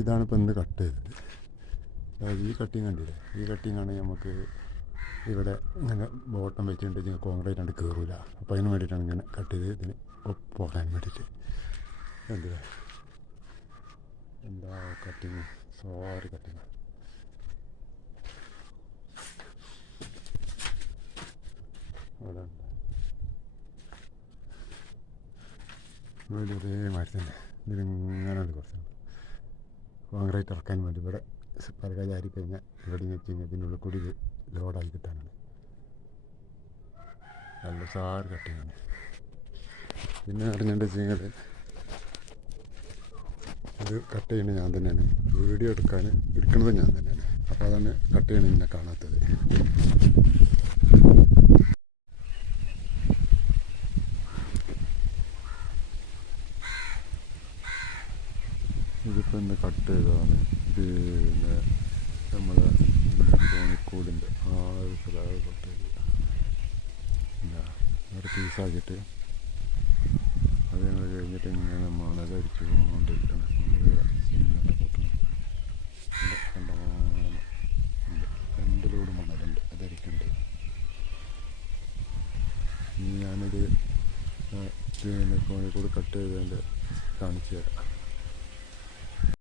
ഇതാണ് ഇപ്പം ഇന്ന് കട്ട് ചെയ്തത്. അതായത് ഈ കട്ടിങ് കണ്ടില്ലേ, ഈ കട്ടിങ്ങാണ് നമുക്ക് ഇവിടെ ഇങ്ങനെ ബോട്ടം വെച്ചിട്ടുണ്ടെങ്കിൽ കോൺക്രീറ്റ് കണ്ട് കയറില്ല. അപ്പോൾ അതിന് വേണ്ടിയിട്ടാണ് ഇങ്ങനെ കട്ട് ചെയ്ത് ഇതിന് പോകാൻ വേണ്ടിയിട്ട്. കണ്ടില്ലേ എന്താ കട്ടിങ്, സോറി കട്ടിങ്. അവിടെ ഇവിടെ ഇതേമാതിരി തന്നെ ഇതിലിങ്ങനെ ഉണ്ട്. കുറച്ച് കോൺക്രീറ്റ് ഇറക്കാൻ വേണ്ടി ഇവിടെ പലക ചാരി കഴിഞ്ഞാൽ ഇവിടെ വെച്ച് കഴിഞ്ഞാൽ ഇതിനുള്ളിൽ കൂടി ഇത് ലോഡായി കിട്ടാനാണ്. നല്ല സാറ് കട്ടിങ്ങാണ്. പിന്നെ അറിഞ്ഞിട്ട് വെച്ച് കഴിഞ്ഞാൽ ഇത് കട്ട് ചെയ്യുന്നത് ഞാൻ തന്നെയാണ്, വീഡിയോ എടുക്കുന്നത് ഞാൻ തന്നെയാണ്. അപ്പോൾ അതാണ് കട്ട് ചെയ്യണത് എന്നെ കാണാത്തത്. ഇതിപ്പോൾ ഇന്ന് കട്ട് ചെയ്തതാണ്. പിന്നെ നമ്മളെ കോണിക്കൂടിൻ്റെ ആ ഒരു സ്ഥലം കട്ട് ചെയ്ത് ഒരു പീസാക്കിയിട്ട് അത് ഞങ്ങൾ കഴിഞ്ഞിട്ട് ഇങ്ങനെ മണലടിച്ച് കൊണ്ടിരിക്കണം. രണ്ട് ലോഡ് മണലുണ്ട്, അതരിക്കുന്നുണ്ട്. ഞാനിത് പിന്നെ കോണിക്കൂട് കട്ട് ചെയ്തതിൻ്റെ കാണിച്ചു തരാം.